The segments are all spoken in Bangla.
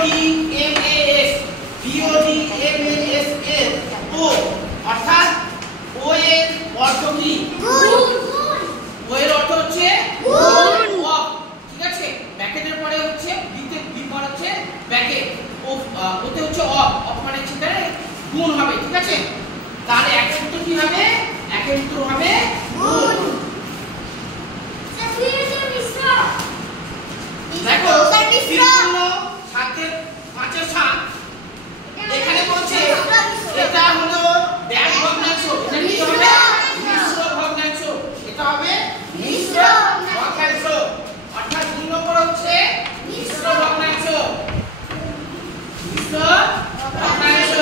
BODMAS এর ও অর্থাৎ ও এর অর্থ কি? গুণ। ও এর অর্থ হচ্ছে গুণ। ঠিক আছে, ব্র্যাকেটের পরে হচ্ছে বি পর হচ্ছে ব্র্যাকেট, ওতে হচ্ছে অফ মানে সেটা গুণ হবে। ঠিক আছে, তাহলে একের উত্তর কি হবে? একের উত্তর হবে গুণ। দেখো 5-এর 7 এখানে বলছে এটা হলো ব্যাস ভগ্নাংশ, এটা কি হবে? মিশ্র ভগ্নাংশ। এটা হবে মিশ্র ভগ্নাংশ, অর্থাৎ 2 নম্বর হচ্ছে মিশ্র ভগ্নাংশ। মিশ্র ভগ্নাংশ।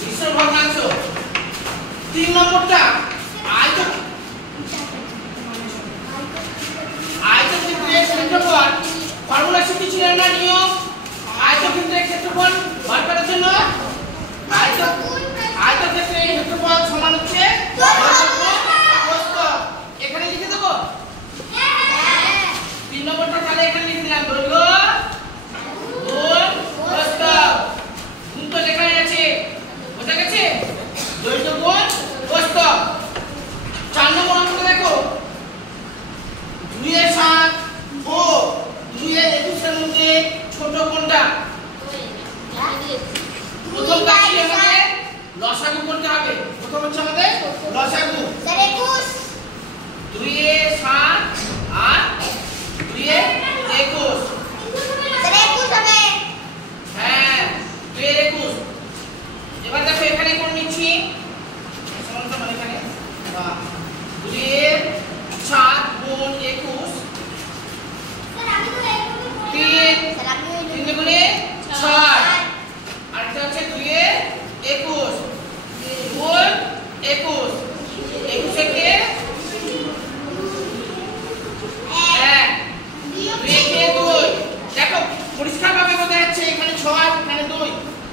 মিশ্র ভগ্নাংশ। 3 নম্বরটা আয়তক্ষেত্রের ক্ষেত্রফল। ফর্মুলা শিখেছিলেন না নিয়ম? আয়তক্ষেত্রের ক্ষেত্রফল বার করার জন্য আয়তক্ষেত্রের ক্ষেত্রফল সমান হচ্ছে প্রস্থ। এখানে লিখে দেব 3 নম্বরটা, তাহলে এখানে লিখে দিলাম দৈর্ঘ্য গুণ প্রস্থ। গুণ তো লেখাই আছে, বোঝা গেছে? দৈর্ঘ্য গুণ প্রস্থ। 4 নম্বর অঙ্কটা দেখো, 2-এর 7 ও 2-এর 21 এর মধ্যে ছোট কোনটা? প্রথম কাজ কি আমাদের? লসাগু করতে হবে। প্রথম হচ্ছে আমাদের লসাগু। স্যার 21 2-এর 7 আর 2-এর 21। স্যার 21 হবে। হ্যাঁ 2-এর 21। এবার দেখো এখানে কোন নিচ্ছি সমান সমান, এখানে 2-এর 7 গুণ 21 3 গুণে 6, আর এটা হচ্ছে 2-এর 21 গুণ 21। 21 থেকে 1 2 2। দেখো পরিষ্কারভাবে বোঝা যাচ্ছে এখানে 6 এখানে 2,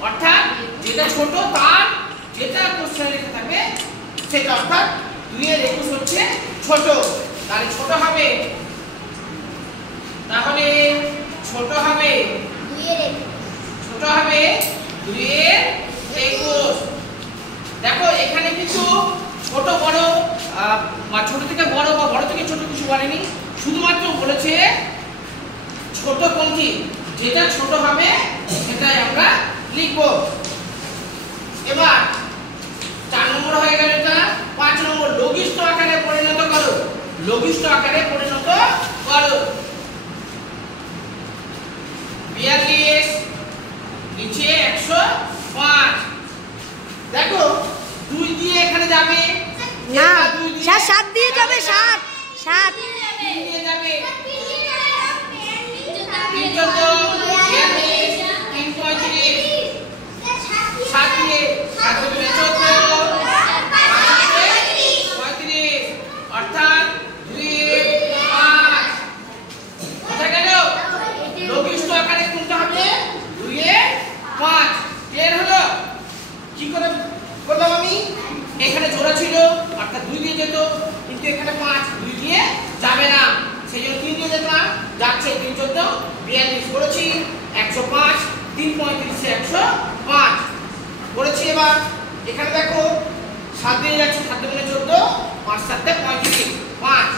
অর্থাৎ যেটা ছোট তার যেটা কোশ্চেনে লেখা থাকবে সেটা, অর্থাৎ 2-এর 21 হচ্ছে ছোট। তাহলে ছোট হবে 2-এর 21। দেখো এখানে কিছু ছোট বড় বা ছোট থেকে বড় বা বড় থেকে ছোট কিছু বলেনি, শুধুমাত্র বলেছে ছোট কোনটি, যেটা ছোট হবে সেটাই আমরা লিখব। এবার 4 নম্বর হয়ে গেল এটা। 5 নম্বর লঘিষ্ঠ আকারে পরিণত করো। লঘিষ্ঠ আকারে পরিণত করো। 42 নিচে 105। দেখো 2 দিয়ে এখানে যাবে না, 7 দিয়ে যাবে। 7 দিয়ে যাবে 3 14 42 3 35 7 দিয়ে 7 দিয়ে 14 35, অর্থাৎ 2-5। বোঝা গেল? লঘিষ্ঠ আকারে কোনটা হবে? 2-5। ক্লিয়ার হলো? কি করে বললাম আমি? এখানে জোড়া ছিল অর্থাৎ 2 দিয়ে যেত, কিন্তু এখানে 5 2 দিয়ে যাবে না, সেই জন্য 3 দিয়ে যেতাম। যাচ্ছে 3 14 42 করেছি 105 3 35 105 করেছি। এবার এখানে দেখো 7 দিয়ে যাচ্ছে, 7 গুণে 14 5 7 35 5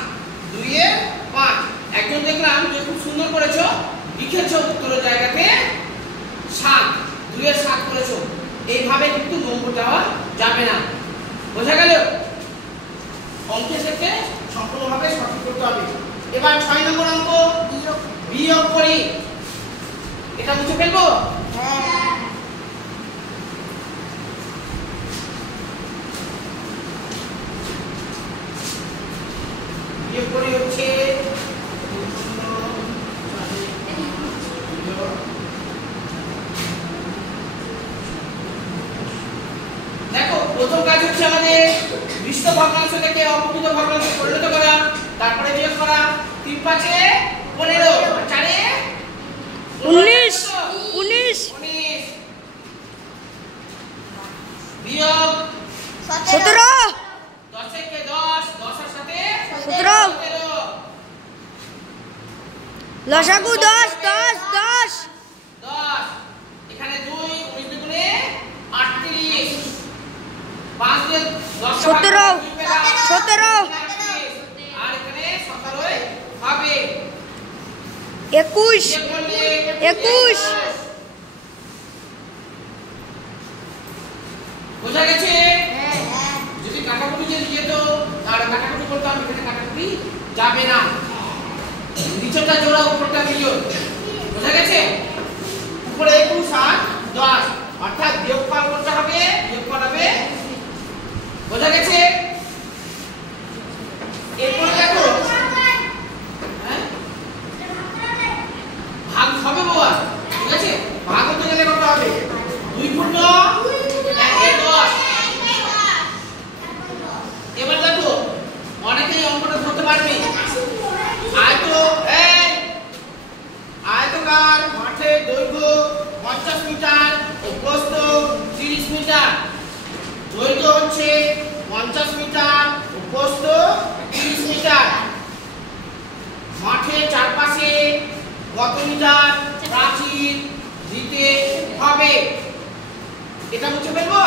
2-এর 5। একজন দেখলাম যে খুব সুন্দর করেছো, লিখেছো উত্তরের জায়গাতে 7, 2-এর 7 করেছো। এইভাবে কিন্তু নম্বর দেওয়া যাবে না। বোঝা গেল? অঙ্কের ক্ষেত্রে সম্পূর্ণভাবে সঠিক করতে হবে। এবার 6 নম্বর অঙ্ক বিয়োগ করি। এটা মুছে ফেলবো? হ্যাঁ। বিয়োগ করি হচ্ছে দেখো প্রথম কাজ হচ্ছে আমাদের মিশ্র ভগ্নাংশ থেকে অপ্রকৃত ভগ্নাংশে পরিণত করা, তারপরে বিয়োগ করা। 3 5 15 আর 4 19 বিয়োগ 17 10 কে 10 10 এর সাথে 17 লসাগু 10 10 10 10 এখানে 2 19 দুগুণে 38 5 দিয়ে 10 17 17 আর এখানে 17 হবে 21 21 বোঝা গেছে? যদি কাটাকুটি যে দিয়ে তো তাহলে কাটাকুটি করতাম, এখানে কাটাকুটি যাবে না, নিচেটা জোড়া উপরটা মিলিয়ে। বোঝা গেছে? উপরে 21 আর 10 অর্থাৎ বিয়োগফল করতে হবে, বিয়োগফল হবে। বোঝা গেছে? এরপর দেখো হ্যাঁ ভাগ হবে বাবা, ঠিক আছে? ভাগ হতে গেলে কত হবে? 2 পূর্ণ 1 10। এবার দেখো অনেকেই অঙ্কটা ধরতে পারবে। আয়তকার মাঠের দৈর্ঘ্য 50 মিটার ও প্রস্থ 30 মিটার। দৈর্ঘ্য হচ্ছে 50 মিটার ও প্রস্থ 30 মিটার। মাঠের চারপাশে কত মিটার প্রাচীর দিতে হবে? এটা বুঝতে পারবো?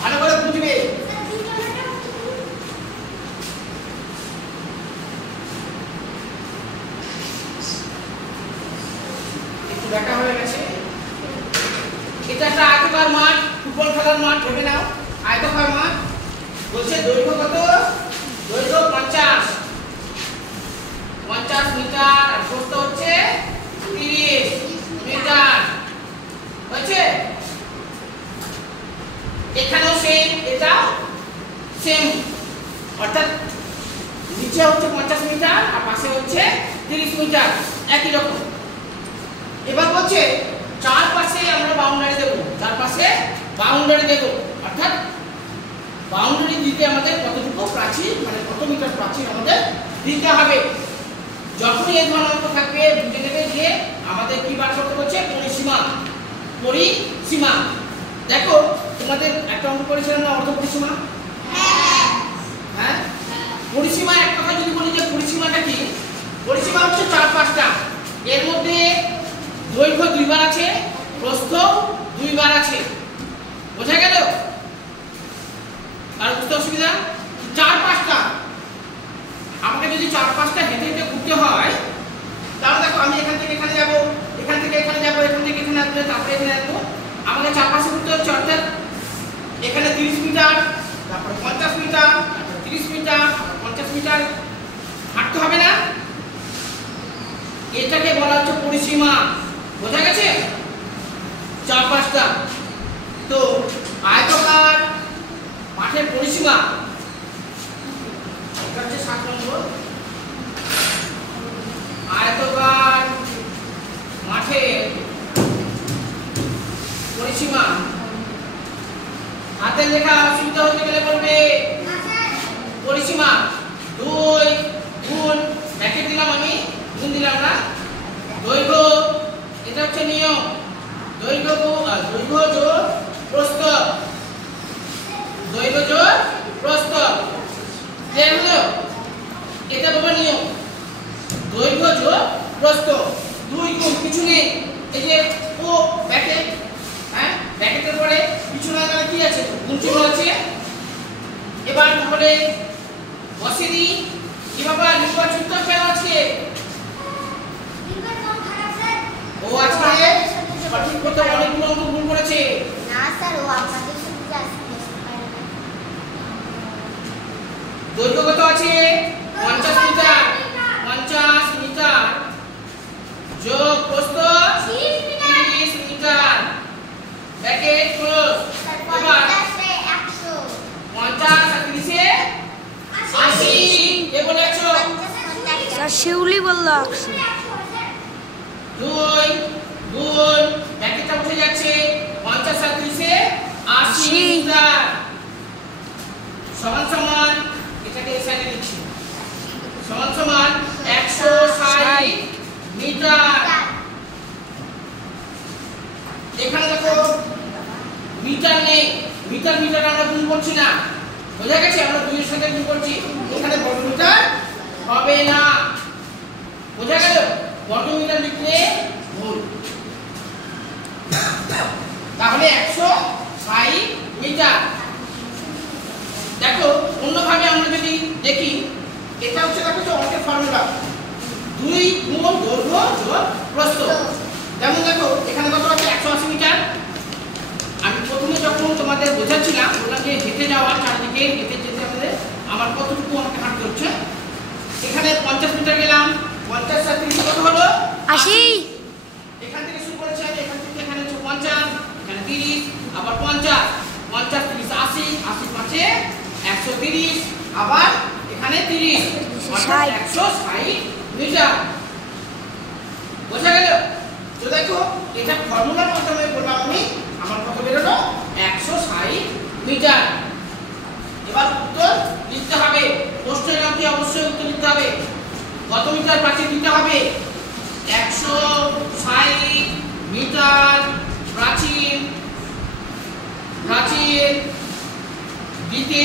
ভালো করে বুঝবে। একটু দেখা হয়ে গেছে। এটা একটা আয়তাকার মাঠ, ফুটবল খেলার মাঠ ভেবে নাও। আয়তাকার মাঠ বলছে দৈর্ঘ্য কত? দৈর্ঘ্য 50 মিটার আর প্রস্থ হচ্ছে 30 মিটার। হয়েছে? এখানেও সেম, এটাও সেম, অর্থাৎ নিচে হচ্ছে 50 মিটার আর পাশে হচ্ছে 30 মিটার, একই রকম। এবার বলছে চারপাশে আমরা বাউন্ডারি দেব, চারপাশে বাউন্ডারি দেব, অর্থাৎ বাউন্ডারি দিতে আমাদের কতটুকু প্রাচীর, মানে কত মিটার প্রাচীর আমাদের দিতে হবে। যখনই এই ধরনের অঙ্ক থাকবে বুঝে নেবে যে আমাদের কি বার করতে হচ্ছে? পরিসীমা। পরিসীমা দেখো তোমাদের একটা অঙ্ক করেছিলাম না, অর্ধ পরিসীমা? হ্যাঁ, পরিসীমা এক কথা যদি বলি যে পরিসীমাটা কি? পরিসীমা হচ্ছে 4-5টা, এর মধ্যে দৈর্ঘ্য 2 বার আছে, প্রস্থ 2 বার আছে। বোঝা গেল? আর বুঝতে অসুবিধা? 4-5টা, আমাকে যদি 4-5টা হেঁটে হেঁটে ঘুরতে হয় তাহলে দেখো আমি এখান থেকে এখানে যাব, এখান থেকে এখানে যাব, এখান থেকে এখানে আসবো, তারপরে এখানে আসবো। আমাকে চারপাশে ঘুরতে হচ্ছে, অর্থাৎ এখানে 30 মিটার, তারপরে 50 মিটার, তারপরে 30 মিটার, 50 মিটার হাঁটতে হবে না? এটাকে বলা হচ্ছে পরিসীমা। বোঝা গেছে? 4-5টা। তো আয়তকার মাঠের পরিসীমা এটা হচ্ছে 7 নম্বর। আয়তকার মাঠের পরিসীমা হাতের লেখা অসুবিধা হতে গেলে বলবে পরিসীমা 2 গুণ, ব্র্যাকেট দিলাম আমি, গুণ দিলাম না, দৈর্ঘ্য, এটা হচ্ছে নিয়ম, দৈর্ঘ্য যোগ প্রস্থ, দৈর্ঘ্য যোগ প্রস্থ। ক্লিয়ার হলো? এটা তোমার নিয়ম, দৈর্ঘ্য যোগ প্রস্থ। 2 গুণ, কিছু নেই, এই যে ও ব্র্যাকেট, হ্যাঁ ব্র্যাকেটের পরে কিছু না গেলে কি আছে? গুণ চিহ্ন আছে। এবার তাহলে বসে দিই। কি বাবা নির্বাচিত কেন আছে? ও আজকে সঠিক করতে অনেকগুলো অঙ্ক ভুল করেছে। না স্যার, ও আমাদের সাথে আসছে। দৈর্ঘ্য কত আছে? 50 মিটার, 50 মিটার যোগ প্রস্থ 30 মিটার, ব্র্যাকেট ক্লোজ। এবার 50 আর 30 এ 80, কে বলে 100? স্যার শিউলি বলল 100। 2 গুণ, ব্র্যাকেটটা উঠে যাচ্ছে, 50 আর 30 এ 80 মিটার সমান সমান, এটাকে এই সাইডে লিখছি, সমান সমান 160 মিটার। এখানে দেখো মিটার নেই, মিটার মিটার আমরা গুণ করছি না। বোঝা গেছে? আমরা 2 এর সাথে গুণ করছি, এখানে বর্গমিটার হবে না। বোঝা গেল? বর্গমিটার লিখলে ভুল। তাহলে 160 মিটার। দেখো অন্যভাবে আমরা যদি দেখি, এটা হচ্ছে দেখো যে অঙ্কের ফর্মুলা 2 গুণ দৈর্ঘ্য যোগ প্রস্থ। যেমন দেখো এখানে কত আছে 180 মিটার। আমি প্রথমে যখন তোমাদের বোঝাচ্ছিলাম বললাম যে হেঁটে যাওয়ার চারদিকে হেঁটে যেতে আমাদের আমার কতটুকু আমাকে হাঁটতে হচ্ছে। এখানে 50 মিটার গেলাম, 50 আর 30 কত হলো 80। এখান থেকে শুরু করেছি আমি, এখান থেকে এখানে হচ্ছে 50, এখানে 30, আবার 50, 50 30 80, 80 পাঁচে 130, আবার এখানে 30, অর্থাৎ 160 মিটার। বোঝা গেল? তো দেখো এটা ফর্মুলার মাধ্যমে বললাম আমি, আমার কত বেরোলো 160 মিটার। এবার উত্তর লিখতে হবে, প্রশ্নের নামটি অবশ্যই উত্তর লিখতে হবে। কত মিটার প্রাচীর দিতে হবে? 160 মিটার প্রাচীর দিতে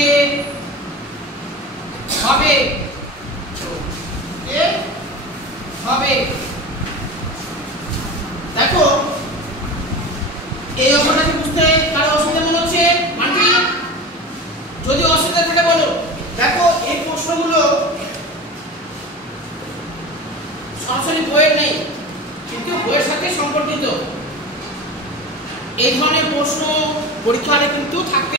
হবে। দেখো এই অঙ্কটাকে বুঝতে কারো অসুবিধা মনে হচ্ছে? মানছি, যদি অসুবিধা থাকে বলো। দেখো এই প্রশ্নগুলো সরাসরি বইয়ের নেই, কিন্তু বইয়ের সাথে সম্পর্কিত। এই ধরনের প্রশ্ন পরীক্ষায় কিন্তু থাকতে